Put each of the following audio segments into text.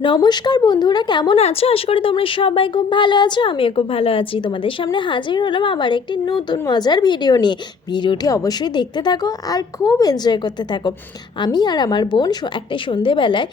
নমস্কার বন্ধুরা, কেমন আছো? আশা করি তোমরা সবাই খুব ভালো আছো। আমিও খুব ভালো আছি। তোমাদের সামনে হাজির হলাম আবার একটি নতুন মজার ভিডিও নিয়ে। ভিডিওটি অবশ্যই দেখতে থাকো আর খুব এনজয় করতে থাকো। আমি আর আমার বোন একটা সন্ধেবেলায়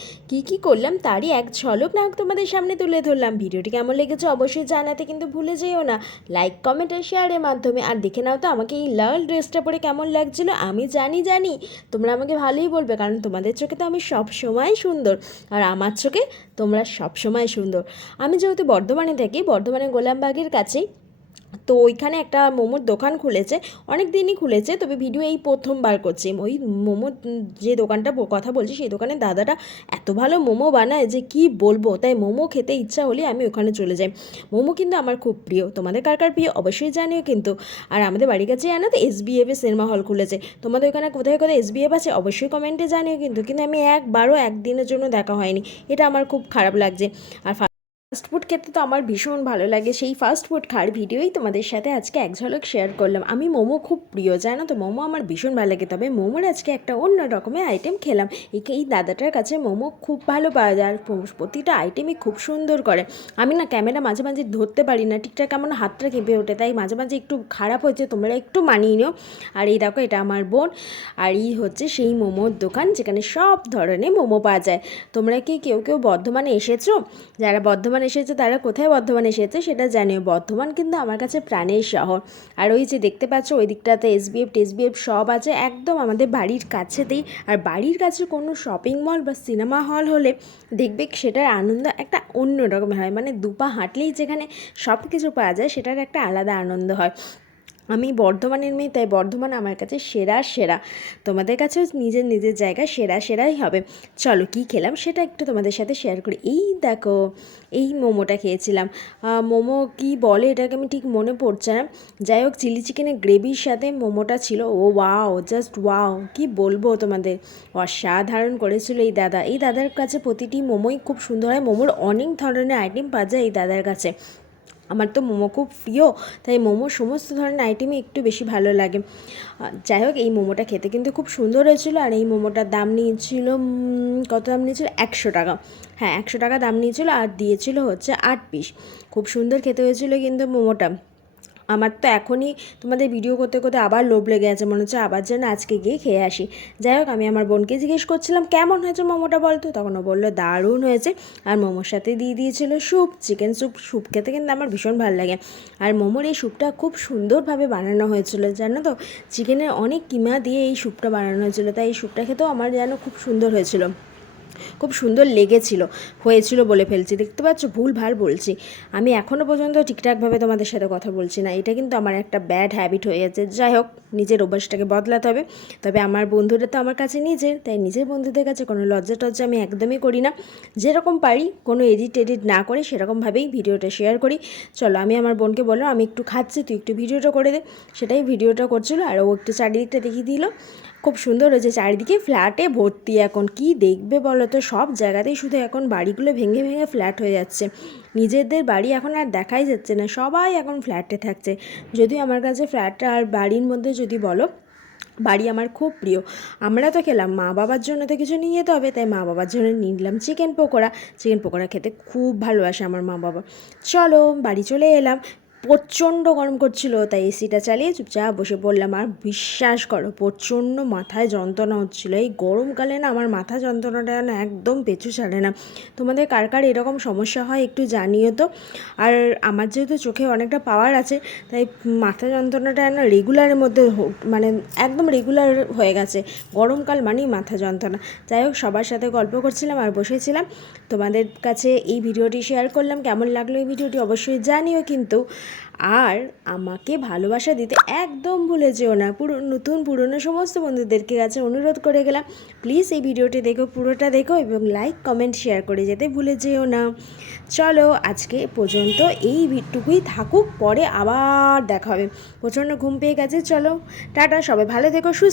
কি করলাম তারই এক ঝলক না তোমাদের সামনে তুলে ধরলাম। ভিডিওটি কেমন লেগেছে অবশ্যই জানাতে কিন্তু ভুলে যেও না, লাইক কমেন্ট আর শেয়ারের মাধ্যমে। আর দেখে নাও তো আমাকে এই লাল ড্রেসটা পরে কেমন লাগছিল। আমি জানি তোমরা আমাকে ভালোই বলবে, কারণ তোমাদের চোখে তো আমি সব সময় সুন্দর আর আমার চোখে তোমরা সবসময় সুন্দর। আমি যেহেতু বর্ধমানে থাকি, বর্ধমানে গোলামবাগের কাছেই, তো ওইখানে একটা মোমোর দোকান খুলেছে, অনেক দিনই খুলেছে, তবে ভিডিও এই প্রথমবার করছি। ওই মোমো যে দোকানটা কথা বলছি সেই দোকানে দাদাটা এত ভালো মোমো বানায় যে কি বলবো, তাই মোমো খেতে ইচ্ছা হলে আমি ওখানে চলে যাই। মোমো কিন্তু আমার খুব প্রিয়। তোমাদের কার কার প্রিয় অবশ্যই জানিও কিন্তু। আর আমাদের বাড়ির কাছে জানো তো SBF সিনেমা হল খুলেছে। তোমাদের ওখানে কোথায় কোথায় SBF আছে অবশ্যই কমেন্টে জানিও কিন্তু। কিন্তু আমি একবারও একদিনের জন্য দেখা হয়নি, এটা আমার খুব খারাপ লাগছে। আর ফাস্ট ফুড খেতে তো আমার ভীষণ ভালো লাগে, সেই ফাস্ট ফুড খাওয়ার ভিডিওই তোমাদের সাথে আজকে এক ঝলক শেয়ার করলাম। আমি মোমো খুব প্রিয়, জানো তো, মোমো আমার ভীষণ ভালো লাগে। তবে মোমোর আজকে একটা অন্য রকমের আইটেম খেলাম। এই দাদাটার কাছে মোমো খুব ভালো পাওয়া যায় আর প্রতিটা আইটেমই খুব সুন্দর করে। আমি না ক্যামেরা মাঝে মাঝে ধরতে পারি না ঠিকঠাক, কেমন হাতটা কেঁপে ওঠে, তাই মাঝে মাঝে একটু খারাপ হয়েছে, তোমরা একটু মানিয়ে নিও। আর এই দেখো, এটা আমার বোন। আর এই হচ্ছে সেই মোমোর দোকান যেখানে সব ধরনের মোমো পাওয়া যায়। তোমরা কি কেউ বর্ধমানে এসেছো? যারা বর্ধমান এসেছে তারা কোথায় বর্ধমান এসেছে সেটা জানিও। বর্ধমান কিন্তু আমার কাছে প্রাণের শহর। আর ওই যে দেখতে পাচ্ছ ওই দিকটাতে SBF সব আছে একদম আমাদের বাড়ির কাছেতেই। আর বাড়ির কাছে কোনো শপিং মল বা সিনেমা হল হলে দেখবে সেটার আনন্দ একটা অন্য রকমের হয়। মানে দুপা হাঁটলেই যেখানে সব কিছু পাওয়া যায় সেটার একটা আলাদা আনন্দ হয়। আমি বর্ধমানের মেয়ে, তাই বর্ধমান আমার কাছে সেরা। তোমাদের কাছেও নিজের জায়গায় সেরাই হবে। চলো কী খেলাম সেটা একটু তোমাদের সাথে শেয়ার করি। এই দেখো, এই মোমোটা খেয়েছিলাম। মোমো কি বলে এটাকে আমি ঠিক মনে পড়ছে না। যাই হোক, চিলি চিকেনের গ্রেভির সাথে মোমোটা ছিল। ও ওয়াও, জাস্ট ওয়াও, কি বলবো তোমাদের, অসাধারণ করেছিল এই দাদা। এই দাদার কাছে প্রতিটি মোমোই খুব সুন্দর হয়। মোমোর অনেক ধরনের আইটেম পাওয়া যায় এই দাদার কাছে। আমার তো মোমো খুব প্রিয়, তাই মোমোর সমস্ত ধরনের আইটেমই একটু বেশি ভালো লাগে। যাই হোক, এই মোমোটা খেতে কিন্তু খুব সুন্দর হয়েছিল। আর এই মোমোটার দাম নিয়েছিল, কত দাম নিয়েছিল, 100 টাকা। হ্যাঁ, 100 টাকা দাম নিয়েছিল আর দিয়েছিল হচ্ছে 8 পিস। খুব সুন্দর খেতে হয়েছিল কিন্তু মোমোটা। আমার তো এখনই তোমাদের ভিডিও করতে করতে আবার লোভ লেগে আছে, মনে হচ্ছে আবার যেন আজকে গিয়ে খেয়ে আসি। যাই হোক, আমি আমার বোনকে জিজ্ঞেস করছিলাম কেমন হয়েছে মোমোটা বলতো, তখন ও বললো দারুণ হয়েছে। আর মোমোর সাথে দিয়ে দিয়েছিল স্যুপ, চিকেন স্যুপ খেতে কিন্তু আমার ভীষণ ভালো লাগে। আর মোমোর এই স্যুপটা খুব সুন্দরভাবে বানানো হয়েছিল, জানো তো, চিকেনের অনেক কিমা দিয়ে এই স্যুপটা বানানো হয়েছিল, তাই এই স্যুপটা খেতেও আমার যেন খুব সুন্দর হয়েছিল, খুব সুন্দর হয়েছিল বলে ফেলছি, দেখতে পাচ্ছ ভুল ভাল বলছি। আমি এখনও পর্যন্ত ঠিকঠাকভাবে তোমাদের সাথে কথা বলছি না, এটা কিন্তু আমার একটা ব্যাড হ্যাবিট হয়ে গেছে। যাই হোক, নিজের অভ্যাসটাকে বদলাতে হবে। তবে আমার বন্ধুরা তো আমার কাছে নিজের, তাই নিজের বন্ধুদের কাছে কোনো লজ্জা টজ্জা আমি একদমই করি না। যেরকম পারি কোনো এডিট না করে সেরকমভাবেই ভিডিওটা শেয়ার করি। চলো, আমি আমার বোনকে বললাম আমি একটু খাচ্ছি, তুই একটু ভিডিওটা করে দে। সেটাই ভিডিওটা করছিল আর ও একটু চারিদিকটা দেখিয়ে দিল। খুব সুন্দর হয়েছে, চারিদিকে ফ্ল্যাটে ভর্তি। এখন কি দেখবে বলো তো, সব জায়গাতেই শুধু এখন বাড়িগুলো ভেঙে ফ্ল্যাট হয়ে যাচ্ছে। নিজেদের বাড়ি এখন আর দেখাই যাচ্ছে না, সবাই এখন ফ্ল্যাটে থাকছে। যদিও আমার কাছে ফ্ল্যাট আর বাড়ির মধ্যে যদি বলো, বাড়ি আমার খুব প্রিয়। আমরা তো খেলাম, মা বাবার জন্য তো কিছু নিয়ে যেতে হবে, তাই মা বাবার জন্য নিলাম চিকেন পকোড়া খেতে খুব ভালোবাসে আমার মা বাবা। চলো বাড়ি চলে এলাম। প্রচণ্ড গরম করছিল, তাই এসিটা চালিয়ে চুপচাপ বসে পড়লাম। আর বিশ্বাস করো, প্রচণ্ড মাথায় যন্ত্রণা হচ্ছিলো। এই গরমকালে না আমার মাথা যন্ত্রণাটা না একদম পিছু ছাড়ে না। তোমাদের কার কার এরকম সমস্যা হয় একটু জানিও তো। আর আমার যেহেতু চোখে অনেকটা পাওয়ার আছে, তাই মাথা যন্ত্রণাটা না রেগুলারের মধ্যে মানে একদম রেগুলার হয়ে গেছে। গরমকাল মানেই মাথা যন্ত্রণা। যাই হোক, সবার সাথে গল্প করছিলাম আর বসেছিলাম। তোমাদের কাছে এই ভিডিওটি শেয়ার করলাম। কেমন লাগলো এই ভিডিওটি অবশ্যই জানিও কিন্তু। আর আমাকে ভালোবাসা দিতে একদম ভুলে যেও না। পুরনো সমস্ত বন্ধুদেরকে কাছে অনুরোধ করে গেলাম, প্লিজ এই ভিডিওটি দেখো, পুরোটা দেখো এবং লাইক কমেন্ট শেয়ার করে যেতে ভুলে যেও না। চলো আজকে পর্যন্ত এই ভিডিওটুকুই থাকুক, পরে আবার দেখা হবে। প্রচণ্ড ঘুম পেয়ে গেছে। চলো টাটা, সবাই ভালো থেকো, সুস্থ।